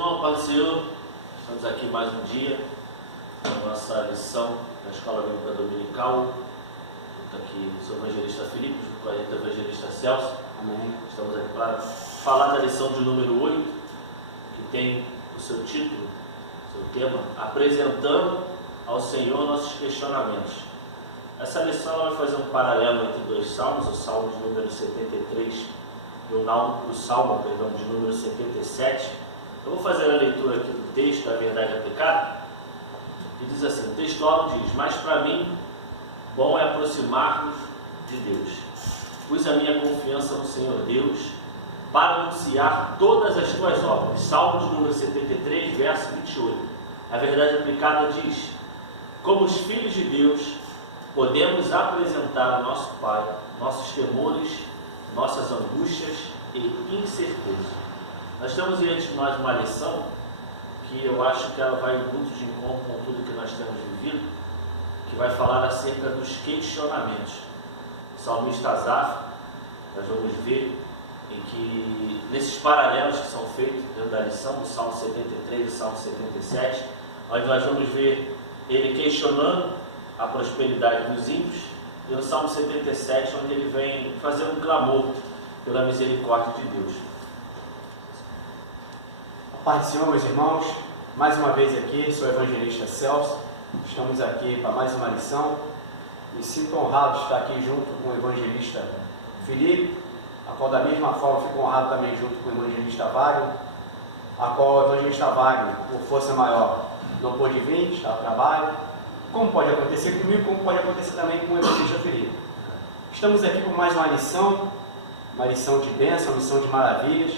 irmãos, Pai do Senhor, estamos aqui mais um dia na nossa lição da Escola Bíblica Dominical. Junto aqui, sou o evangelista Felipe, junto com a gente, o evangelista Celso. Amém. Estamos aqui para falar da lição de número 8, que tem o seu título, o seu tema, Apresentando ao Senhor Nossos Questionamentos. Essa lição vai fazer um paralelo entre dois salmos, o salmo de número 73 e o salmo de número 77. Eu vou fazer a leitura aqui do texto da Verdade Aplicada, que diz assim, o textual diz, mas para mim, bom é aproximar-nos de Deus. Pus a minha confiança no Senhor Deus, para anunciar todas as tuas obras. Salmo de número 73, verso 28. A Verdade Aplicada diz, como os filhos de Deus, podemos apresentar ao nosso Pai nossos temores, nossas angústias e incertezas. Nós temos diante de nós uma lição que eu acho que ela vai muito de encontro com tudo que nós temos vivido, que vai falar acerca dos questionamentos. O salmista Asaf, nós vamos ver em que nesses paralelos que são feitos dentro da lição do Salmo 73 e Salmo 77, onde nós vamos ver ele questionando a prosperidade dos ímpios, e no Salmo 77, onde ele vem fazer um clamor pela misericórdia de Deus. A paz do Senhor, meus irmãos, mais uma vez aqui, sou o evangelista Celso, estamos aqui para mais uma lição. Me sinto honrado de estar aqui junto com o evangelista Felipe, a qual da mesma forma fico honrado também junto com o evangelista Wagner, a qual o evangelista Wagner, por força maior, não pôde vir, está a trabalho, como pode acontecer comigo, como pode acontecer também com o evangelista Felipe. Estamos aqui com mais uma lição de bênção, uma lição de maravilhas,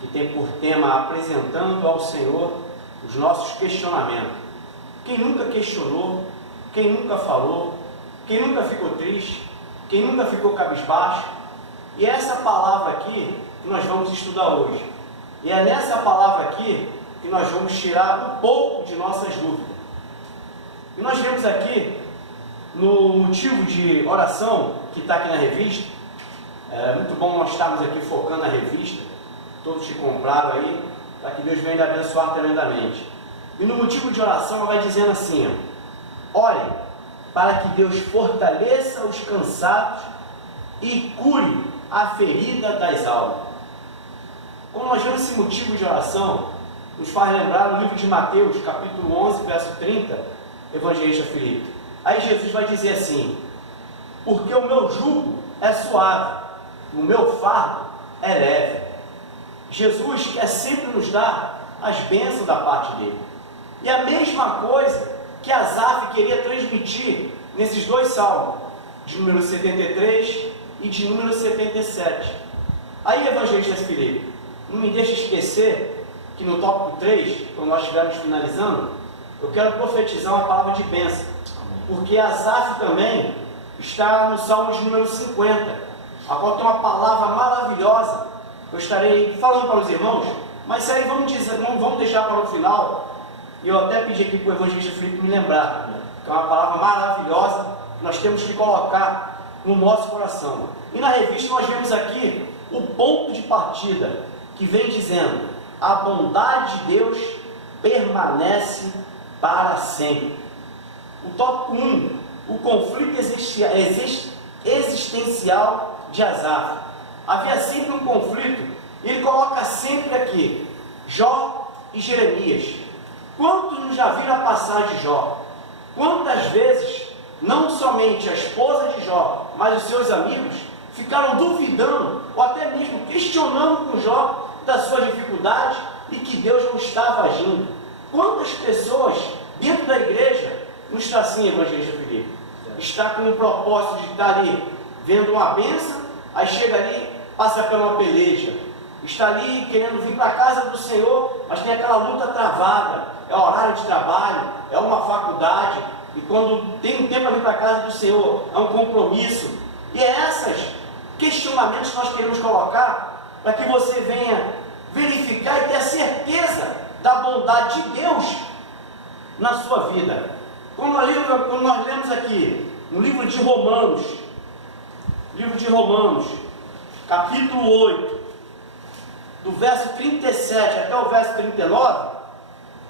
que tem por tema apresentando ao Senhor os nossos questionamentos. Quem nunca questionou, quem nunca falou, quem nunca ficou triste, quem nunca ficou cabisbaixo. E é essa palavra aqui que nós vamos estudar hoje. E é nessa palavra aqui que nós vamos tirar um pouco de nossas dúvidas. E nós vemos aqui, no motivo de oração que está aqui na revista, é muito bom nós estarmos aqui focando na revista, todos que compraram aí, para que Deus venha lhe abençoar tremendamente. E no motivo de oração ela vai dizendo assim, ore para que Deus fortaleça os cansados e cure a ferida das almas. Quando nós vemos esse motivo de oração, nos faz lembrar no livro de Mateus, capítulo 11, verso 30, evangelista Felipe. Aí Jesus vai dizer assim, porque o meu jugo é suave, o meu fardo é leve. Jesus quer sempre nos dar as bênçãos da parte dele. E a mesma coisa que Asaf queria transmitir nesses dois salmos, de número 73 e de número 77. Aí, evangelista Felipe, não me deixe esquecer que no tópico 3, quando nós estivermos finalizando, eu quero profetizar uma palavra de bênção, porque Asaf também está no salmo de número 50, a qual tem uma palavra maravilhosa. Eu estarei falando para os irmãos, mas isso aí vamos deixar para o final. E eu até pedi aqui para o evangelista Felipe me lembrar, que é uma palavra maravilhosa que nós temos que colocar no nosso coração. E na revista nós vemos aqui o ponto de partida, que vem dizendo, a bondade de Deus permanece para sempre. O tópico 1, o conflito existencial de Asaf. Havia sempre um conflito, e ele coloca sempre aqui, Jó e Jeremias. Quantos já viram a passagem de Jó? Quantas vezes, não somente a esposa de Jó, mas os seus amigos, ficaram duvidando, ou até mesmo questionando com Jó da sua dificuldade, e que Deus não estava agindo. Quantas pessoas dentro da igreja não está assim, evangelista Felipe? Está com o propósito de estar ali, vendo uma bênção, aí chega ali, passa por uma peleja, está ali querendo vir para a casa do Senhor, mas tem aquela luta travada, é horário de trabalho, é uma faculdade, e quando tem um tempo para vir para a casa do Senhor, é um compromisso. E é esses questionamentos que nós queremos colocar, para que você venha verificar e ter a certeza da bondade de Deus na sua vida. Quando nós lemos aqui, no livro de Romanos, capítulo 8, do verso 37 até o verso 39,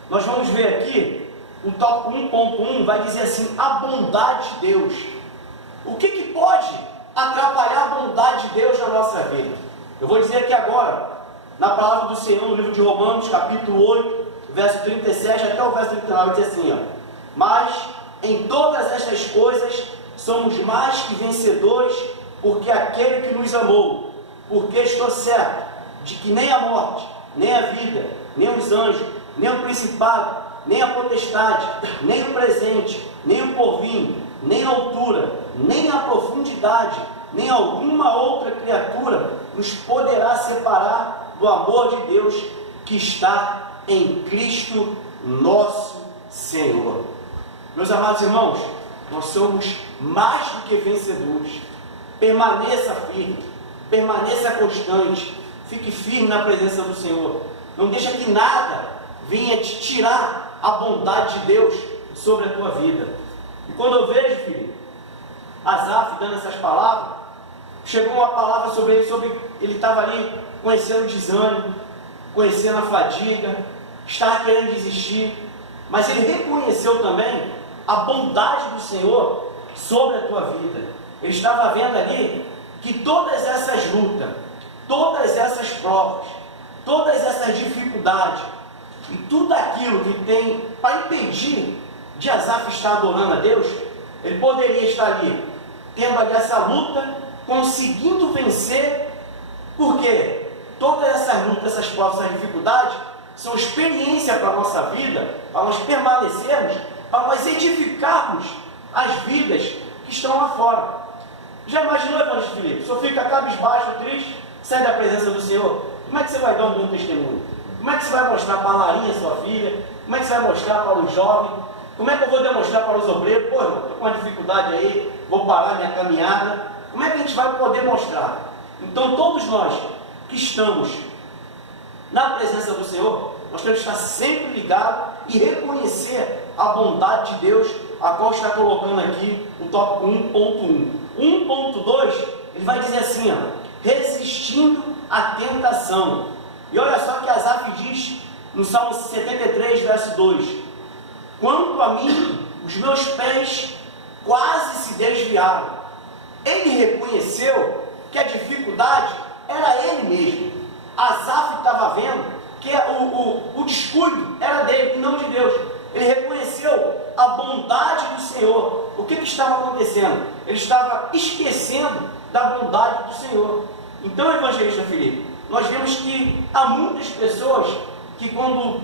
nós vamos ver aqui, o tópico 1.1 vai dizer assim, a bondade de Deus. O que pode atrapalhar a bondade de Deus na nossa vida? Eu vou dizer aqui agora, na palavra do Senhor, no livro de Romanos, capítulo 8, verso 37 até o verso 39, diz assim, ó, mas em todas estas coisas somos mais que vencedores, porque aquele que nos amou, porque estou certo de que nem a morte, nem a vida, nem os anjos, nem o principado, nem a potestade, nem o presente, nem o porvir, nem a altura, nem a profundidade, nem alguma outra criatura nos poderá separar do amor de Deus que está em Cristo nosso Senhor. Meus amados irmãos, nós somos mais do que vencedores. Permaneça firme, permaneça constante, fique firme na presença do Senhor. Não deixa que nada venha te tirar a bondade de Deus sobre a tua vida. E quando eu vejo, filho, Asaf dando essas palavras, chegou uma palavra sobre ele estava ali conhecendo o desânimo, conhecendo a fadiga, estava querendo desistir, mas ele reconheceu também a bondade do Senhor sobre a tua vida. Ele estava vendo ali que todas essas lutas, todas essas provas, todas essas dificuldades e tudo aquilo que tem para impedir de Asaf estar adorando a Deus, ele poderia estar ali tendo ali essa luta, conseguindo vencer, porque todas essas lutas, essas provas, essas dificuldades são experiência para a nossa vida, para nós permanecermos, para nós edificarmos as vidas que estão lá fora. Já imaginou, Evangelista Felipe? O senhor fica cabisbaixo, triste, sai da presença do Senhor. Como é que você vai dar um bom testemunho? Como é que você vai mostrar para a Larinha, sua filha? Como é que você vai mostrar para os jovens? Como é que eu vou demonstrar para os obreiros? Pô, eu estou com uma dificuldade aí, vou parar minha caminhada. Como é que a gente vai poder mostrar? Então, todos nós que estamos na presença do Senhor, nós temos que estar sempre ligados e reconhecer a bondade de Deus, a qual está colocando aqui o tópico 1.1. 1.2, ele vai dizer assim, ó, resistindo à tentação. E olha só que Asaf diz no Salmo 73, verso 2: quanto a mim, os meus pés quase se desviaram. Ele reconheceu que a dificuldade era ele mesmo. Asaf estava vendo que o descuido era dele e não de Deus. Ele reconheceu a bondade do Senhor. O que estava acontecendo? Ele estava esquecendo da bondade do Senhor. Então, Evangelista Felipe, nós vemos que há muitas pessoas que quando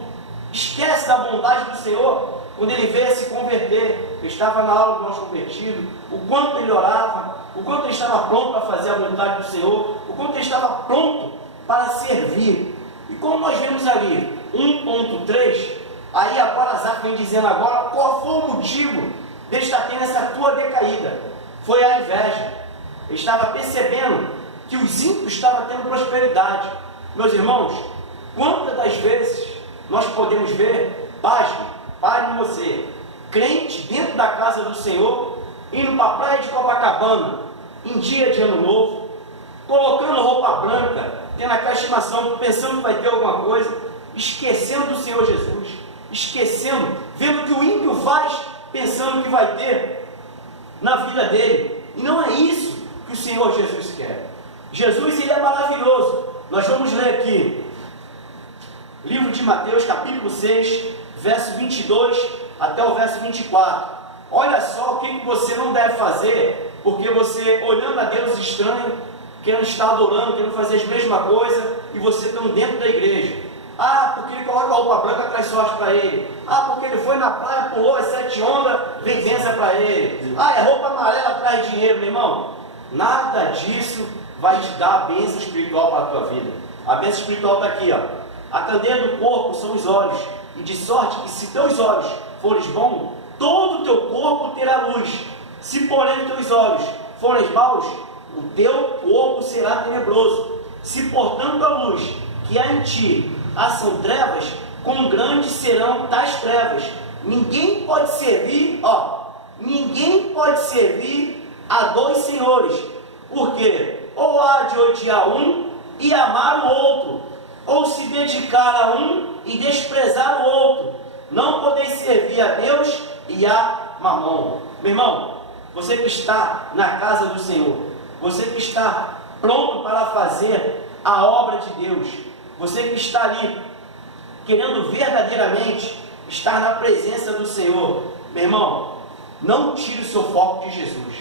esquece da bondade do Senhor, quando ele veio a se converter, ele estava na aula do nosso convertido, o quanto ele orava, o quanto ele estava pronto para fazer a vontade do Senhor, o quanto ele estava pronto para servir. E como nós vemos ali, 1.3, aí agora Asaf vem dizendo agora qual foi o motivo de estar tendo essa tua decaída. Foi a inveja. Ele estava percebendo que os ímpios estavam tendo prosperidade. Meus irmãos, quantas das vezes nós podemos ver, pasme você, crente dentro da casa do Senhor, indo para a praia de Copacabana, em dia de ano novo, colocando roupa branca, tendo aquela estimação, pensando que vai ter alguma coisa, esquecendo do Senhor Jesus, esquecendo, vendo o que o ímpio faz, pensando que vai ter na vida dele. E não é isso que o Senhor Jesus quer. Jesus, ele é maravilhoso. Nós vamos ler aqui, livro de Mateus, capítulo 6, verso 22 até o verso 24. Olha só o que você não deve fazer, porque você, olhando a Deus estranho, querendo estar adorando, querendo fazer as mesmas coisas, e você estando dentro da igreja. Ah, porque ele coloca a roupa branca, traz sorte para ele. Ah, porque ele foi na praia, pulou as 7 ondas, vem bênção para ele. Ah, é roupa amarela, traz dinheiro, meu irmão. Nada disso vai te dar a bênção espiritual para a tua vida. A bênção espiritual está aqui, ó. A candeia do corpo são os olhos, e de sorte que se teus olhos forem bons, todo o teu corpo terá luz. Se porém teus olhos forem maus, o teu corpo será tenebroso. Se portanto a luz que há em ti são trevas, quão grandes serão tais trevas. Ninguém pode servir a dois senhores, porque ou há de odiar um e amar o outro, ou se dedicar a um e desprezar o outro. Não podeis servir a Deus e a Mamon. Meu irmão, você que está na casa do Senhor, você que está pronto para fazer a obra de Deus, você que está ali querendo verdadeiramente estar na presença do Senhor, meu irmão, não tire o seu foco de Jesus.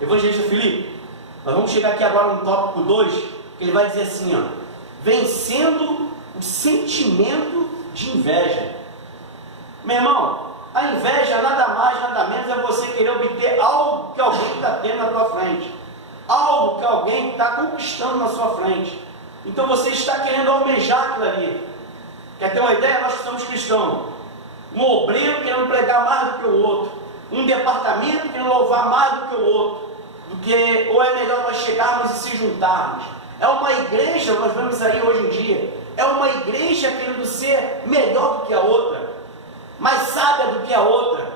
Evangelista Felipe, nós vamos chegar aqui agora no tópico 2, que ele vai dizer assim, ó, vencendo o sentimento de inveja. Meu irmão, a inveja nada mais, nada menos é você querer obter algo que alguém está tendo na tua frente, algo que alguém está conquistando na sua frente. Então você está querendo almejar aquilo ali. Quer ter uma ideia? Nós que somos cristãos, um obreiro querendo pregar mais do que o outro, um departamento querendo louvar mais do que o outro, ou é melhor nós chegarmos e se juntarmos. É uma igreja, nós vemos aí hoje em dia, é uma igreja querendo ser melhor do que a outra, mais sábia do que a outra.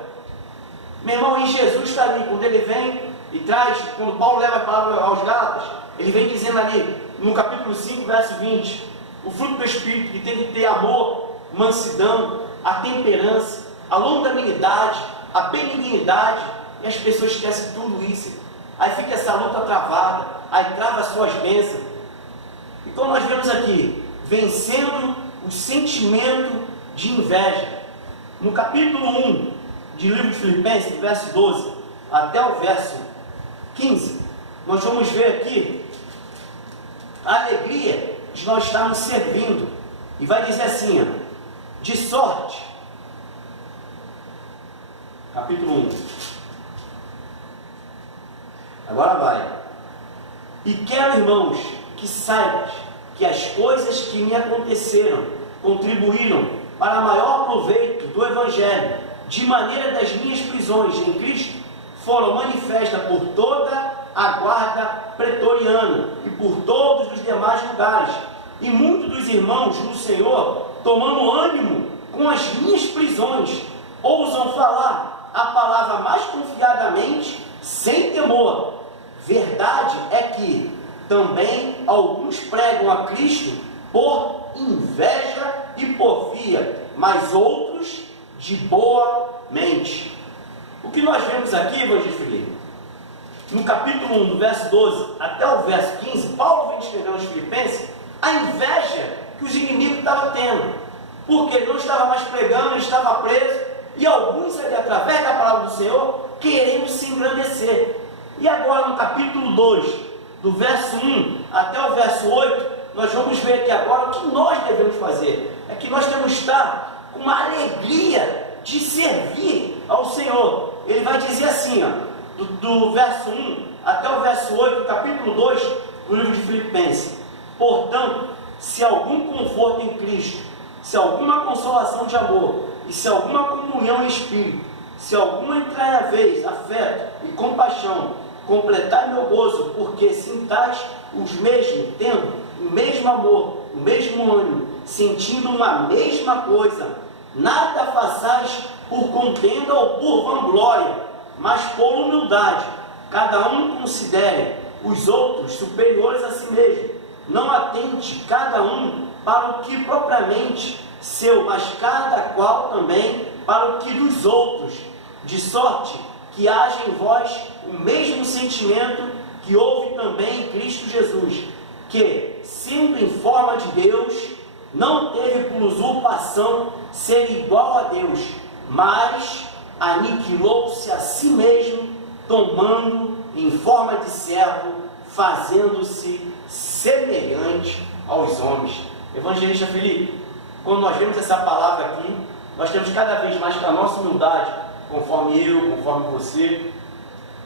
Meu irmão, e Jesus está ali, quando ele vem e traz, quando Paulo leva a palavra aos Gálatas, ele vem dizendo ali, no capítulo 5, verso 20, o fruto do Espírito, que tem que ter amor, mansidão, a temperança, a longanimidade, a benignidade, e as pessoas esquecem tudo isso. Aí fica essa luta travada, aí trava as suas bênçãos. Então nós vemos aqui, vencendo o sentimento de inveja. No capítulo 1 de livro de Filipenses, do verso 12 até o verso 15, nós vamos ver aqui a alegria de nós estarmos servindo. E vai dizer assim, ó, de sorte, capítulo 1, agora vai, e quero, irmãos, que saibas que as coisas que me aconteceram contribuíram para maior proveito do Evangelho, de maneira das minhas prisões em Cristo foram manifestas por toda a guarda pretoriana e por todos os demais lugares, e muitos dos irmãos no Senhor, tomando ânimo com as minhas prisões, ousam falar a palavra mais confiadamente, sem temor. Verdade é que também alguns pregam a Cristo por inveja e porfia, mas outros de boa mente. O que nós vemos aqui, Evangelista Felipe, no capítulo 1, do verso 12 até o verso 15, Paulo vem descrevendo aos Filipenses a inveja que os inimigos estavam tendo, porque ele não estava mais pregando, ele estava preso, e alguns ali, através da palavra do Senhor, querendo se engrandecer. E agora no capítulo 2, do verso 1 até o verso 8, nós vamos ver aqui agora o que nós devemos fazer. É que nós temos que estar com uma alegria de servir ao Senhor. Ele vai dizer assim, ó, do verso 1 até o verso 8, do capítulo 2 do livro de Filipenses. Portanto, se algum conforto em Cristo, se alguma consolação de amor, e se alguma comunhão em espírito, se alguma entranhaveis, afeto e compaixão, completai meu gozo, porque sintais os mesmos, tendo o mesmo amor, o mesmo ânimo, sentindo uma mesma coisa, nada façais por contenda ou por vanglória, mas por humildade, cada um considere os outros superiores a si mesmo, não atente cada um para o que propriamente seu, mas cada qual também para o que dos outros, de sorte que haja em vós o mesmo sentimento que houve também em Cristo Jesus, que, sendo em forma de Deus, não teve por usurpação ser igual a Deus, mas aniquilou-se a si mesmo, tomando em forma de servo, fazendo-se semelhante aos homens. Evangelista Felipe, quando nós vemos essa palavra aqui, nós temos cada vez mais que a nossa humildade, conforme eu, conforme você,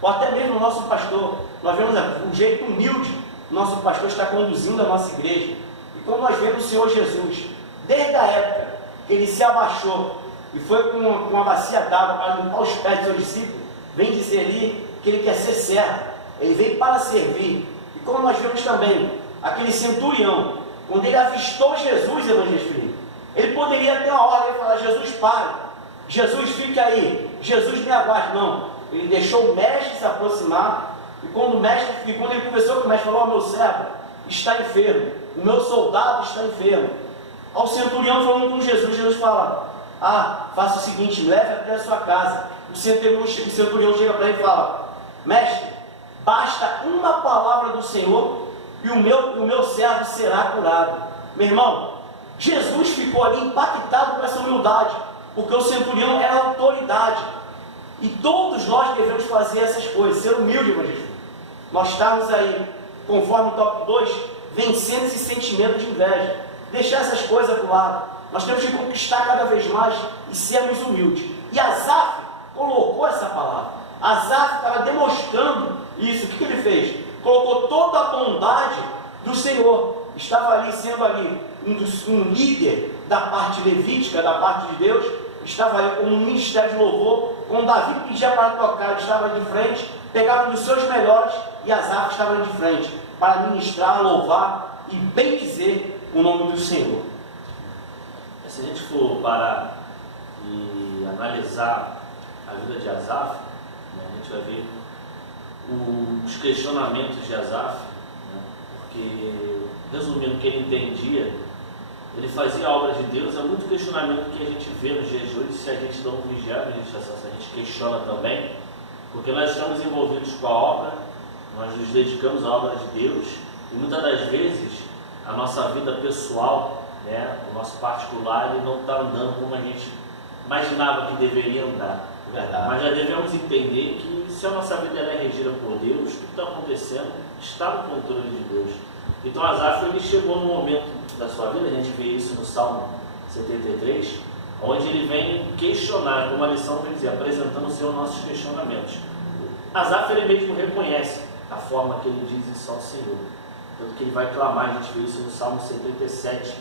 ou até mesmo o nosso pastor, nós vemos o jeito humilde que o nosso pastor está conduzindo a nossa igreja. E quando nós vemos o Senhor Jesus, desde a época que ele se abaixou e foi com uma bacia d'água para limpar os pés dos seus discípulos, vem dizer ali que ele quer ser servo, ele veio para servir. E como nós vemos também, aquele centurião, quando ele avistou Jesus, Evangelista Felipe, ele poderia ter uma ordem e falar: Jesus, pare, Jesus, fique aí, Jesus, me aguarde. Não, ele deixou o mestre se aproximar, e quando ele conversou com o mestre, falou: ó, meu servo, está enfermo, o meu soldado está enfermo. Ao centurião falando com Jesus, Jesus fala: faça o seguinte, leve até a sua casa. O centurião chega para ele e fala: mestre, basta uma palavra do Senhor e o meu servo será curado. Meu irmão, Jesus ficou ali impactado com essa humildade, porque o centurião era autoridade. E todos nós devemos fazer essas coisas, ser humilde, evangelista. Nós estamos aí, conforme o tópico 2, vencendo esse sentimento de inveja. Deixar essas coisas para o lado. Nós temos que conquistar cada vez mais e sermos humildes. E Asaf colocou essa palavra. Asaf estava demonstrando isso. O que ele fez? Colocou toda a bondade do Senhor. Estava ali, sendo ali um líder da parte levítica, da parte de Deus. Estava ali como um ministério de louvor. Quando Davi pedia para tocar, ele estava de frente, pegava um dos seus melhores e Asaf estava ali de frente para ministrar, louvar e bendizer o nome do Senhor. Se a gente for parar e analisar a vida de Asaf, né, a gente vai ver os questionamentos de Asaf, né, porque, resumindo o que ele entendia, ele fazia a obra de Deus. É muito questionamento que a gente vê nos dias de hoje, se a gente não vigiar, se a gente questiona também, porque nós estamos envolvidos com a obra, nós nos dedicamos à obra de Deus, e muitas das vezes a nossa vida pessoal, né, o nosso particular, ele não está andando como a gente imaginava que deveria andar. Verdade. Mas já devemos entender que se a nossa vida é regida por Deus, tudo que está acontecendo está no controle de Deus. Então Asaf, ele chegou num momento da sua vida, a gente vê isso no Salmo 73, onde ele vem questionar, como a lição vai dizer, apresentando o Senhor nossos questionamentos. Asaf, ele mesmo reconhece a forma que ele diz isso ao Senhor. Tanto que ele vai clamar, a gente vê isso no Salmo 77.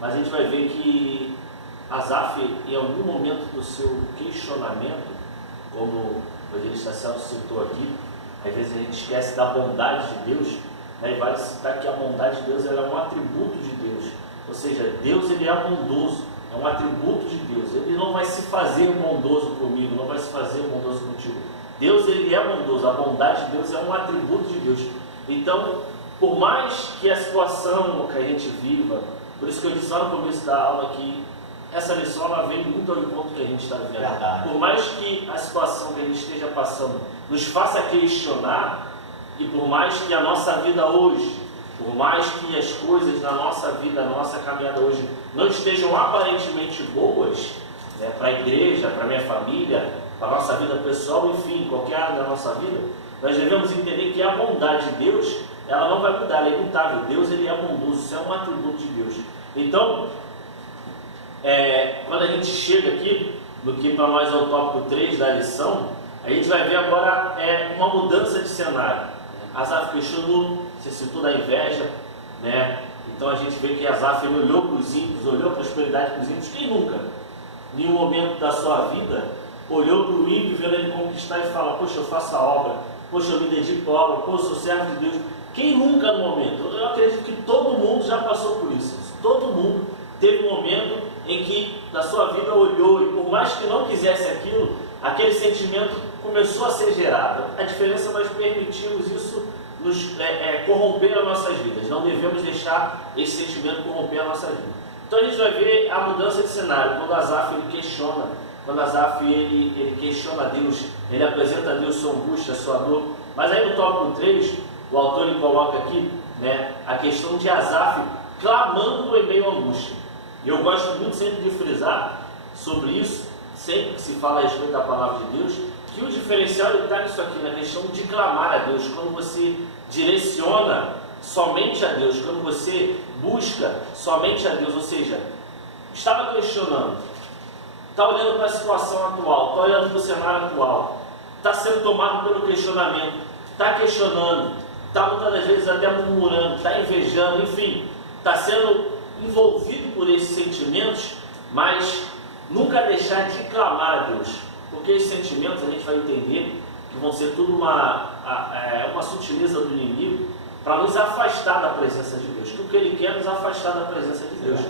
Mas a gente vai ver que Asaf, em algum momento do seu questionamento, como o evangelista Celso citou aqui, às vezes a gente esquece da bondade de Deus, né, e vai citar que a bondade de Deus ela é um atributo de Deus. Ou seja, Deus ele é bondoso, é um atributo de Deus. Ele não vai se fazer bondoso comigo, não vai se fazer bondoso contigo. Deus ele é bondoso, a bondade de Deus é um atributo de Deus. Então, por mais que a situação que a gente viva, por isso que eu disse lá no começo da aula que essa lição ela vem muito ao encontro que a gente está vivendo. Verdade. Por mais que a situação que a gente esteja passando nos faça questionar, e por mais que a nossa vida hoje, por mais que as coisas na nossa vida, na nossa caminhada hoje não estejam aparentemente boas, né, para a igreja, para a minha família, para a nossa vida pessoal, enfim, qualquer área da nossa vida, nós devemos entender que a bondade de Deus ela não vai mudar, ela é imutável. Deus ele é bondoso, isso é um atributo de Deus. Então, quando a gente chega aqui, no que para nós é o tópico 3 da lição, a gente vai ver agora uma mudança de cenário. Asaf questionou, você citou da inveja, né? Então a gente vê que Asaf ele olhou para os ímpios, olhou a prosperidade para os ímpios. Quem nunca, em um momento da sua vida, olhou para o ímpio, vendo ele conquistar e fala: poxa, eu faço a obra, poxa, eu me dedico à obra, poxa, eu sou servo de Deus. Quem nunca no momento? Eu acredito que todo mundo já passou por isso. Todo mundo teve um momento em que na sua vida olhou e por mais que não quisesse aquilo, aquele sentimento começou a ser gerado. A diferença é nós permitimos isso nos corromper as nossas vidas. Não devemos deixar esse sentimento corromper a nossa vida. Então a gente vai ver a mudança de cenário. Quando Asaf ele questiona, quando Asaf ele questiona a Deus, ele apresenta a Deus sua angústia, sua dor. Mas aí no tópico 3, o autor ele coloca aqui, né, a questão de Asaf clamando em meio à angústia. E eu gosto muito sempre de frisar sobre isso, sempre que se fala a respeito da palavra de Deus, que o diferencial está nisso aqui, na questão de clamar a Deus. Quando você direciona somente a Deus, quando você busca somente a Deus, ou seja, estava questionando, está olhando para a situação atual, está olhando para o cenário atual, está sendo tomado pelo questionamento, está questionando, está muitas das vezes até murmurando, está invejando, enfim, está sendo envolvido por esses sentimentos, mas nunca deixar de clamar a Deus, porque esses sentimentos a gente vai entender que vão ser tudo uma sutileza do inimigo para nos afastar da presença de Deus, que o que ele quer é nos afastar da presença de Deus.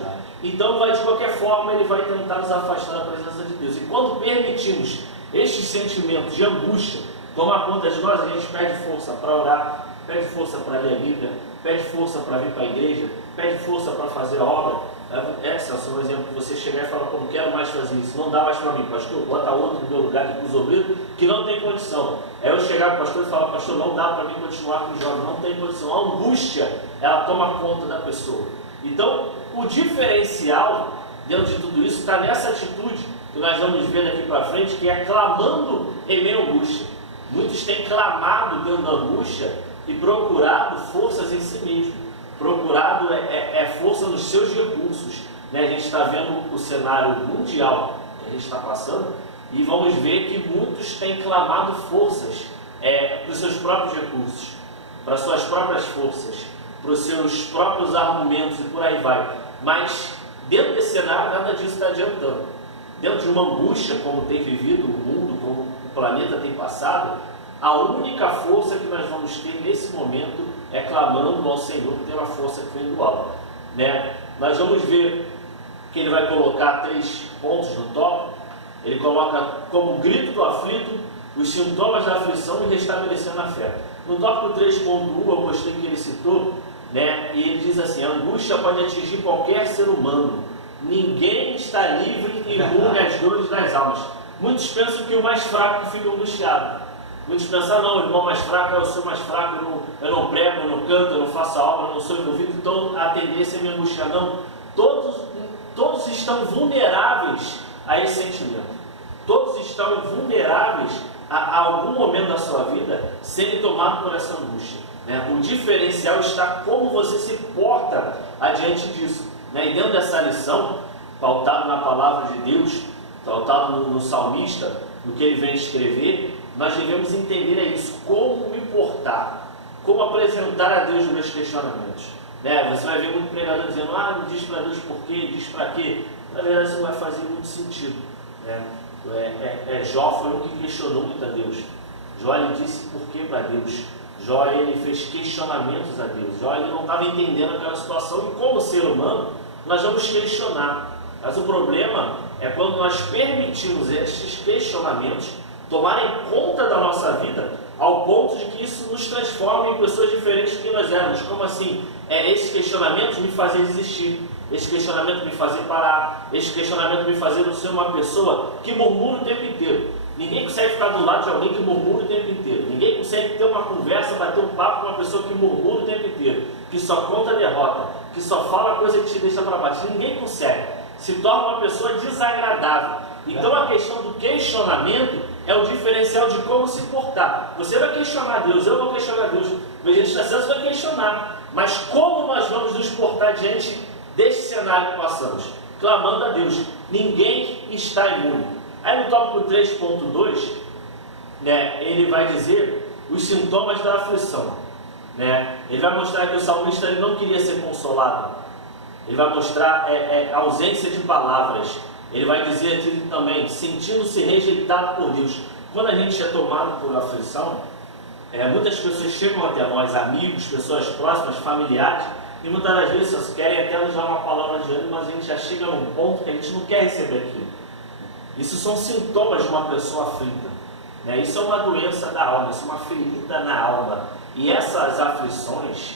Então de qualquer forma ele vai tentar nos afastar da presença de Deus, e quando permitimos estes sentimentos de angústia tomar conta de nós, a gente perde força para orar, pede força para ler a Bíblia, pede força para vir para a igreja, pede força para fazer a obra. Esse é um exemplo que você chegar e falar, pô, não quero mais fazer isso, não dá mais para mim, pastor, bota outro no meu lugar aqui com os obreiros que não tem condição. É eu chegar para o pastor e falar, pastor, não dá para mim continuar com os jovens, não tem condição. A angústia, ela toma conta da pessoa. Então, o diferencial dentro de tudo isso está nessa atitude que nós vamos ver daqui para frente, que é clamando em meio à angústia. Muitos têm clamado dentro da angústia e procurado forças em si mesmo, procurado força nos seus recursos. A gente está vendo o cenário mundial que a gente está passando e vamos ver que muitos têm clamado forças para os seus próprios recursos, para as suas próprias forças, para os seus próprios argumentos e por aí vai. Mas dentro desse cenário nada disso está adiantando. Dentro de uma angústia como tem vivido o mundo, como o planeta tem passado, a única força que nós vamos ter nesse momento é clamando ao Senhor, que tem uma força que vem do alto. Nós vamos ver que ele vai colocar 3 pontos no tópico. Ele coloca como grito do aflito, os sintomas da aflição e restabelecendo a fé. No tópico 3.1 eu gostei que ele citou, e ele diz assim: a angústia pode atingir qualquer ser humano. Ninguém está livre e imune às dores das almas. Muitos pensam que o mais fraco fica angustiado. Muitos pensam, não, o irmão mais fraco, eu sou mais fraco, eu não prego, eu não canto, eu não faço a obra, eu não sou envolvido, então a tendência é me angustiar. Não, todos estão vulneráveis a esse sentimento. Todos estão vulneráveis a algum momento da sua vida serem tomados por essa angústia. O diferencial está como você se porta adiante disso. E dentro dessa lição, pautado na palavra de Deus, pautado no salmista, no que ele vem escrever, nós devemos entender isso, como me portar, como apresentar a Deus os meus questionamentos. Você vai ver muito pregador dizendo, não diz para Deus por quê, diz para quê. Na verdade isso não vai fazer muito sentido. Jó foi um que questionou muito a Deus. Jó ele disse por quê para Deus. Jó ele fez questionamentos a Deus. Jó ele não estava entendendo aquela situação, e como ser humano nós vamos questionar. Mas o problema é quando nós permitimos esses questionamentos tomarem conta da nossa vida, ao ponto de que isso nos transforma em pessoas diferentes do que nós éramos. Como assim? Esses questionamentos me fazem desistir, esse questionamento me fazer parar, esse questionamento me fazer não ser uma pessoa que murmura o tempo inteiro. Ninguém consegue ficar do lado de alguém que murmura o tempo inteiro. Ninguém consegue ter uma conversa, bater um papo com uma pessoa que murmura o tempo inteiro, que só conta a derrota, que só fala coisa que te deixa para baixo. Ninguém consegue. Se torna uma pessoa desagradável. Então a questão do questionamento é o diferencial de como se portar. Você vai questionar Deus, eu vou questionar Deus, o evangelista Celso vai questionar. Mas como nós vamos nos portar diante desse cenário que passamos? Clamando a Deus. Ninguém está imune. Aí no tópico 3.2, ele vai dizer os sintomas da aflição. Ele vai mostrar que o salmista ele não queria ser consolado. Ele vai mostrar a ausência de palavras. Ele vai dizer aqui também, sentindo-se rejeitado por Deus. Quando a gente é tomado por aflição, muitas pessoas chegam até nós, amigos, pessoas próximas, familiares, e muitas das vezes querem até nos dar uma palavra de ânimo, mas a gente já chega num ponto que a gente não quer receber aquilo. Isso são sintomas de uma pessoa aflita. Isso é uma doença da alma, isso é uma ferida na alma. E essas aflições,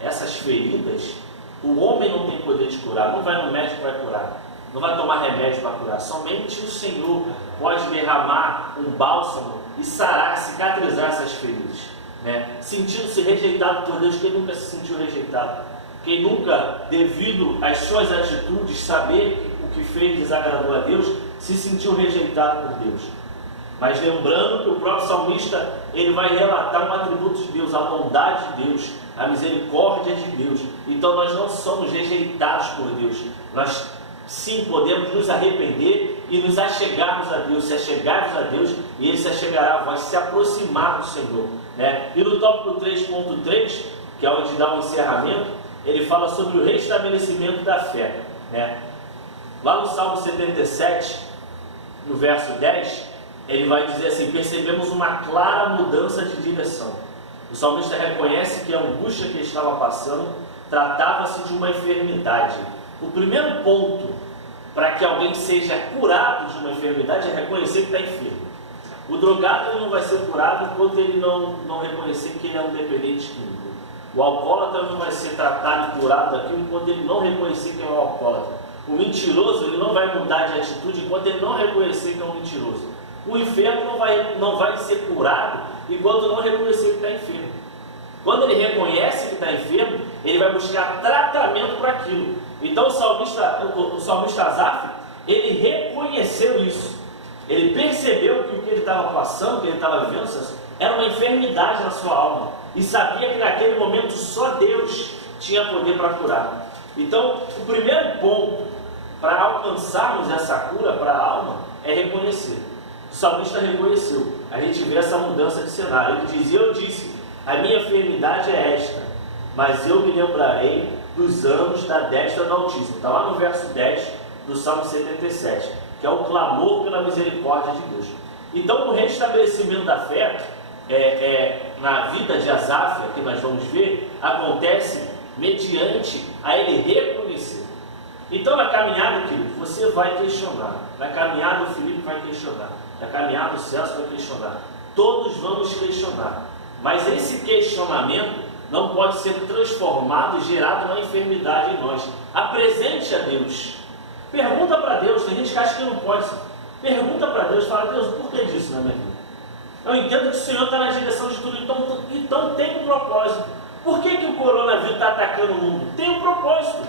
essas feridas, o homem não tem poder de curar, não vai no médico vai curar, não vai tomar remédio para curar. Somente o Senhor pode derramar um bálsamo e sarar, cicatrizar essas feridas. Sentindo-se rejeitado por Deus, quem nunca se sentiu rejeitado? Quem nunca, devido às suas atitudes, saber o que fez desagradou a Deus, se sentiu rejeitado por Deus? Mas lembrando que o próprio salmista, ele vai relatar um atributo de Deus, a bondade de Deus, a misericórdia de Deus. Então nós não somos rejeitados por Deus. Nós sim podemos nos arrepender e nos achegarmos a Deus, se achegarmos a Deus, e Ele se achegará a vós, se aproximar do Senhor. E no tópico 3.3, que é onde dá um encerramento, ele fala sobre o restabelecimento da fé. Lá no Salmo 77, no verso 10, ele vai dizer assim: percebemos uma clara mudança de direção. O salmista reconhece que a angústia que estava passando tratava-se de uma enfermidade. O primeiro ponto para que alguém seja curado de uma enfermidade é reconhecer que está enfermo. O drogado ele não vai ser curado enquanto ele não reconhecer que ele é um dependente químico. O alcoólatra não vai ser tratado e curado aqui enquanto ele não reconhecer que é um alcoólatra. O mentiroso ele não vai mudar de atitude enquanto ele não reconhecer que é um mentiroso. O enfermo não vai ser curado enquanto não reconhecer que está enfermo. Quando ele reconhece que está enfermo, ele vai buscar tratamento para aquilo. Então o salmista Asaf, ele reconheceu isso. Ele percebeu que o que ele estava passando, o que ele estava vivendo, era uma enfermidade na sua alma. E sabia que naquele momento só Deus tinha poder para curar. Então, o primeiro ponto para alcançarmos essa cura para a alma é reconhecer. O salmista reconheceu. A gente vê essa mudança de cenário. Ele diz: eu disse, a minha enfermidade é esta, mas eu me lembrarei dos anos da destra do Altíssimo. Está lá no verso 10 do Salmo 77, que é o clamor pela misericórdia de Deus. Então, o restabelecimento da fé na vida de Asaf, que nós vamos ver, acontece mediante a ele reconhecer. Então, na caminhada, querido, você vai questionar. Na caminhada, o Felipe vai questionar. Na caminhada, o Celso vai questionar. Todos vamos questionar. Mas esse questionamento não pode ser transformado e gerado uma enfermidade em nós. Apresente a Deus. Pergunta para Deus. Tem gente que acha que não pode. Pergunta para Deus. Fala: Deus, por que disso na minha vida? Eu entendo que o Senhor está na direção de tudo. Então tem um propósito. Por que o coronavírus está atacando o mundo? Tem um propósito.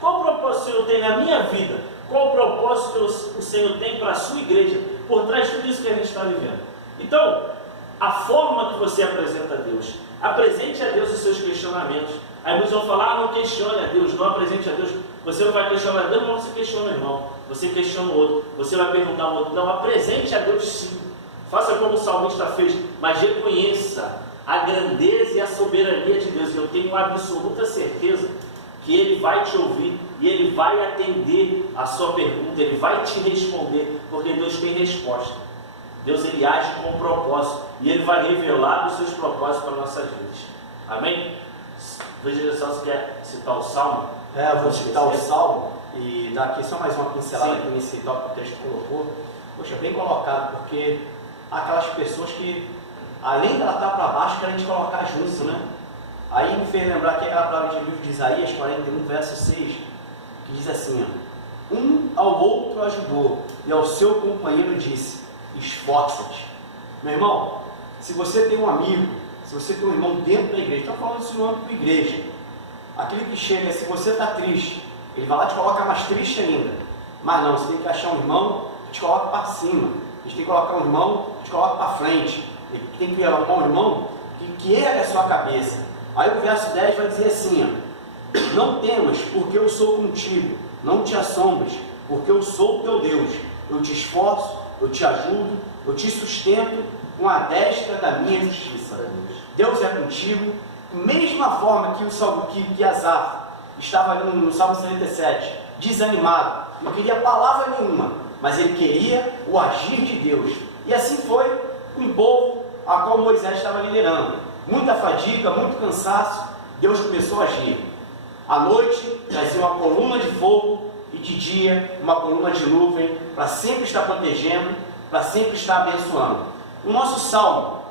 Qual o propósito o Senhor tem na minha vida? Qual o propósito que o Senhor tem para a sua igreja? Por trás de tudo isso que a gente está vivendo. Então, a forma que você apresenta a Deus. Apresente a Deus os seus questionamentos. Aí muitos vão falar: não questione a Deus, não apresente a Deus. Você não vai questionar a Deus, não, você questiona o irmão. Você questiona o outro. Você vai perguntar ao outro. Não, apresente a Deus sim. Faça como o salmista fez, mas reconheça a grandeza e a soberania de Deus. Eu tenho absoluta certeza que Ele vai te ouvir e Ele vai atender a sua pergunta, Ele vai te responder, porque Deus tem resposta. Deus, Ele age com um propósito e Ele vai revelar os seus propósitos para nossas vidas. Amém? Veja se quer citar o Salmo. Eu vou citar o Salmo e dar aqui só mais uma pincelada aqui nesse tópico que o texto colocou. Poxa, bem colocado, porque há aquelas pessoas que, além de ela estar para baixo, querem te colocar junto, né? Aí me fez lembrar aqui aquela palavra de livro de Isaías 41, verso 6, que diz assim: ó, um ao outro ajudou, e ao seu companheiro disse: esforça-te. Meu irmão, se você tem um amigo, se você tem um irmão dentro da igreja, estou falando isso no âmbito da igreja, aquele que chega, se você está triste, ele vai lá e te coloca mais triste ainda. Mas não, você tem que achar um irmão que te coloca para cima. A gente tem que colocar um irmão que te coloca para frente. Ele tem que colocar um irmão que erga a sua cabeça. Aí o verso 10 vai dizer assim: ó, não temas, porque eu sou contigo. Não te assombres, porque eu sou o teu Deus. Eu te esforço, eu te ajudo, eu te sustento com a destra da minha justiça. Deus é contigo. Mesma forma que Asaf estava ali no Salmo 77, desanimado, não queria palavra nenhuma, mas ele queria o agir de Deus. E assim foi com o povo a qual Moisés estava liderando. Muita fadiga, muito cansaço, Deus começou a agir. À noite trazia uma coluna de fogo e de dia uma coluna de nuvem, para sempre estar protegendo, para sempre estar abençoando. O nosso Salmo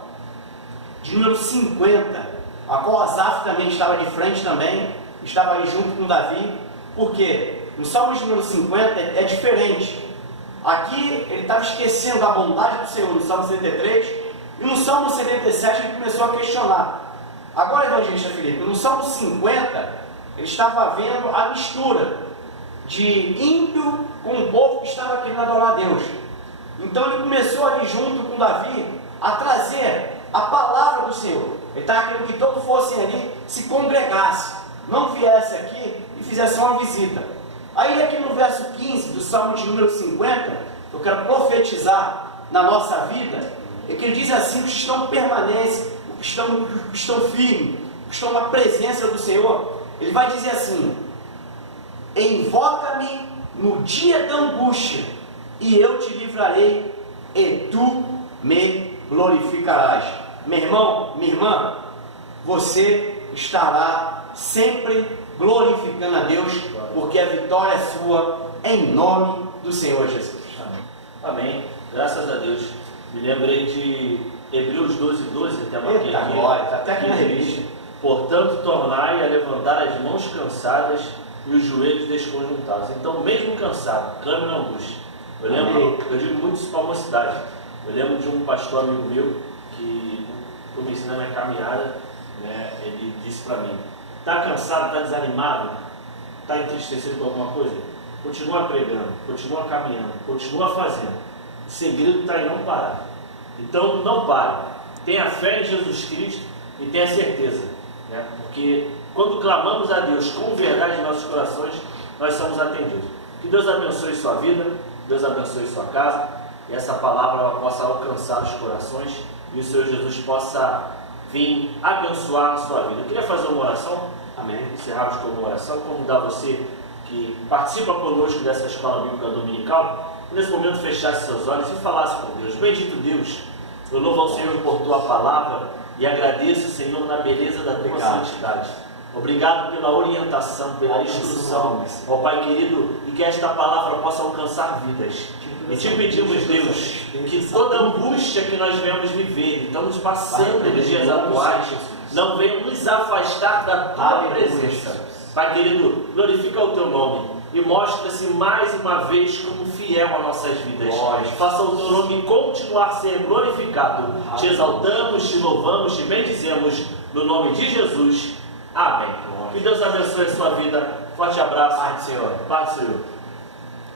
de número 50, a qual Asaf também estava de frente também, estava ali junto com Davi, porque no Salmo de número 50 é diferente. Aqui ele estava esquecendo a bondade do Senhor no Salmo 73, e no Salmo 77 ele começou a questionar. Agora, evangelista Felipe, no Salmo 50 ele estava vendo a mistura de ímpio com o povo que estava querendo adorar a Deus. Então ele começou ali junto com Davi a trazer a palavra do Senhor. Ele estava querendo que todos fossem ali, se congregassem, não viesse aqui e fizesse uma visita. Aí aqui no verso 15 do Salmo de número 50, eu quero profetizar na nossa vida, é que ele diz assim: os que estão permanentes, os que estão firmes, os que estão na presença do Senhor, ele vai dizer assim: invoca-me no dia da angústia, e eu te livrarei, e tu me glorificarás. Meu irmão, minha irmã, você estará sempre glorificando a Deus, porque a vitória é sua, em nome do Senhor Jesus. Amém. Graças a Deus. Me lembrei de Hebreus 12:12, até marquei Eita, aqui. glória, está até aqui na revista. Portanto, tornai a levantar as mãos cansadas e os joelhos desconjuntados. Então, mesmo cansado, clame na angústia. Eu digo muito isso para a mocidade. Eu lembro de um pastor amigo meu que foi me ensinando a minha caminhada, né? Ele disse para mim: está cansado, está desanimado, está entristecido com alguma coisa? Continua pregando, continua caminhando, continua fazendo. O segredo está em não parar. Então, não pare. Tenha fé em Jesus Cristo e tenha certeza, né? Porque quando clamamos a Deus com verdade em nossos corações, nós somos atendidos. Que Deus abençoe sua vida, Deus abençoe sua casa, e essa palavra possa alcançar os corações e o Senhor Jesus possa vir abençoar a sua vida. Eu queria fazer uma oração, Amém. encerrarmos com uma oração, convidar você que participa conosco dessa escola bíblica dominical, nesse momento fechasse seus olhos e falasse com Deus: bendito Deus, eu louvo ao Senhor por tua palavra e agradeço, Senhor, na beleza da tua santidade. Obrigado pela orientação, pela instrução, ó Pai querido, e que esta palavra possa alcançar vidas. E te pedimos, Deus, que toda angústia que nós venhamos viver, estamos passando nos dias atuais, não venha nos afastar da tua presença. Pai querido, glorifica o teu nome e mostra-se mais uma vez como fiel a nossas vidas. Faça o teu nome continuar a ser glorificado. Te exaltamos, te louvamos, te bendizemos no nome de Jesus. Amém. Que Deus abençoe a sua vida. Forte abraço. Pai do Senhor. Pai do Senhor.